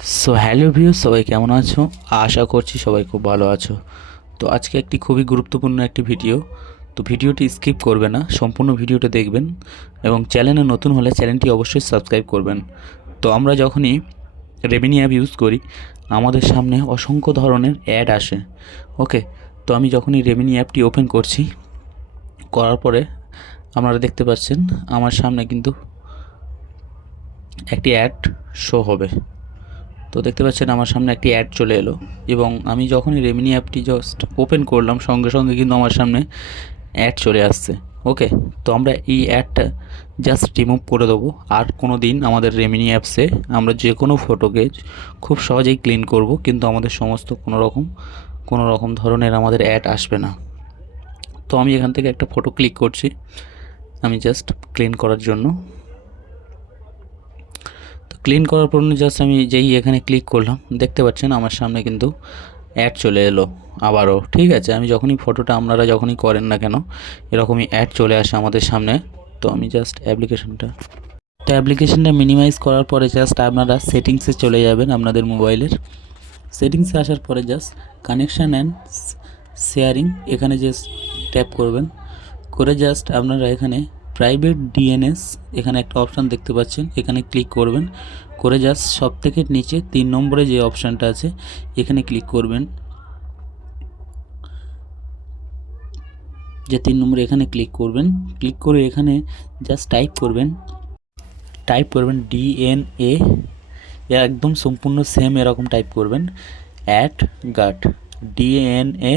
Hello viewers, সবাই কেমন আছো? আশা করছি সবাই খুব ভালো আছো। তো আজকে একটি খুবই গুরুত্বপূর্ণ একটি ভিডিও। তো ভিডিওটি স্কিপ করবে না, সম্পূর্ণ ভিডিওটা দেখবেন এবং চ্যানেলে নতুন হলে চ্যানেলটি অবশ্যই সাবস্ক্রাইব করবেন। তো আমরা যখনই রেভিনি অ্যাপ ইউজ করি আমাদের সামনে অসংখ্য ধরনের অ্যাড আসে। ওকে, তো আমি যখনই রেভিনি অ্যাপটি ওপেন করছি, করার পরে আপনারা দেখতে পাচ্ছেন আমার সামনে কিন্তু একটি অ্যাড শো হবে। তো দেখতে পাচ্ছেন আমার সামনে একটি অ্যাড চলে এলো এবং আমি যখনই রেমিনি অ্যাপটি জাস্ট ওপেন করলাম সঙ্গে সঙ্গে কিন্তু আমার সামনে অ্যাড চলে আসছে। ওকে, তো আমরা এই অ্যাডটা জাস্ট রিমুভ করে দেবো। আর কোনো দিন আমাদের রেমিনি অ্যাপসে আমরা যে কোনো ফটোকে খুব সহজেই ক্লিন করব, কিন্তু আমাদের সমস্ত কোনো রকম ধরনের আমাদের অ্যাড আসবে না। তো আমি এখান থেকে একটা ফটো ক্লিক করছি আমি জাস্ট ক্লিন করার জন্য। ক্লিন করার পর জাস্ট আমি যেই এখানে ক্লিক করলাম দেখতে পাচ্ছেন আমার সামনে কিন্তু অ্যাড চলে এলো আবারও। ঠিক আছে, আমি যখনই ফটোটা আপনারা যখনই করেন না কেন এরকমই অ্যাড চলে আসে আমাদের সামনে। তো আমি জাস্ট অ্যাপ্লিকেশনটা মিনিমাইজ করার পরে জাস্ট আপনারা সেটিংসে চলে যাবেন। আপনাদের মোবাইলের সেটিংসে আসার পরে জাস্ট কানেকশান অ্যান্ড শেয়ারিং এখানে জাস্ট ট্যাপ করবেন। করে জাস্ট আপনারা এখানে প্রাইভেট ডিএনএস এখানে একটা অপশান দেখতে পাচ্ছেন, এখানে ক্লিক করবেন। করে জাস্ট সব থেকে নিচে 3 নম্বরে যে অপশানটা আছে এখানে ক্লিক করবেন। যে 3 নম্বরে এখানে ক্লিক করবেন, ক্লিক করে এখানে জাস্ট টাইপ করবেন ডিএনএ, একদম সম্পূর্ণ সেম এরকম টাইপ করবেন @gat ডিএনএ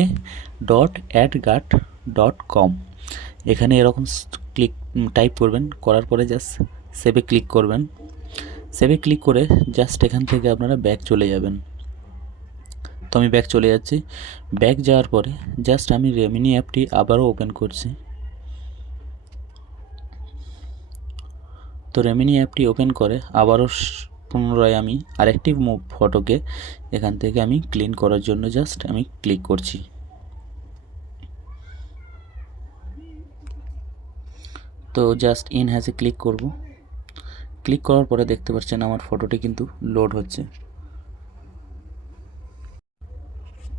.@gat.com। এখানে এরকম টাইপ করবেন, করার পরে জাস্ট সেভে ক্লিক করবেন। সেভে ক্লিক করে জাস্ট এখান থেকে আপনারা ব্যাক চলে যাবেন। তো আমি ব্যাক চলে যাচ্ছি। ব্যাক যাওয়ার পরে জাস্ট আমি রেমিনি অ্যাপটি আবারও ওপেন করছি। তো রেমিনি অ্যাপটি ওপেন করে আবারও পুনরায় আমি আরেকটি ফটোকে এখান থেকে আমি ক্লিন করার জন্য জাস্ট আমি ক্লিক করছি। তো জাস্ট ইনহ্যাজে ক্লিক করব। ক্লিক করার পরে দেখতে পাচ্ছেন আমার ফটোটি কিন্তু লোড হচ্ছে।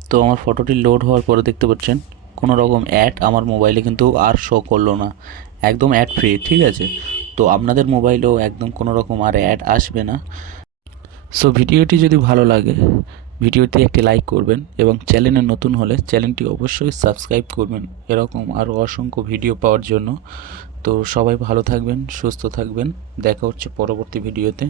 তো আমার ফটোটি লোড হওয়ার পরে দেখতে পাচ্ছেন কোনো রকম অ্যাড আমার মোবাইলে কিন্তু আর শো করলো না, একদম অ্যাড ফ্রি। ঠিক আছে, তো আপনাদের মোবাইলেও একদম কোনো রকম আর অ্যাড আসবে না। ভিডিওটি যদি ভালো লাগে ভিডিওটি একটি লাইক করবেন এবং চ্যানেলে নতুন হলে চ্যানেলটি অবশ্যই সাবস্ক্রাইব করবেন এরকম আরও অসংখ্য ভিডিও পাওয়ার জন্য। তো সবাই ভালো থাকবেন, সুস্থ থাকবেন, দেখা হচ্ছে পরবর্তী ভিডিওতে।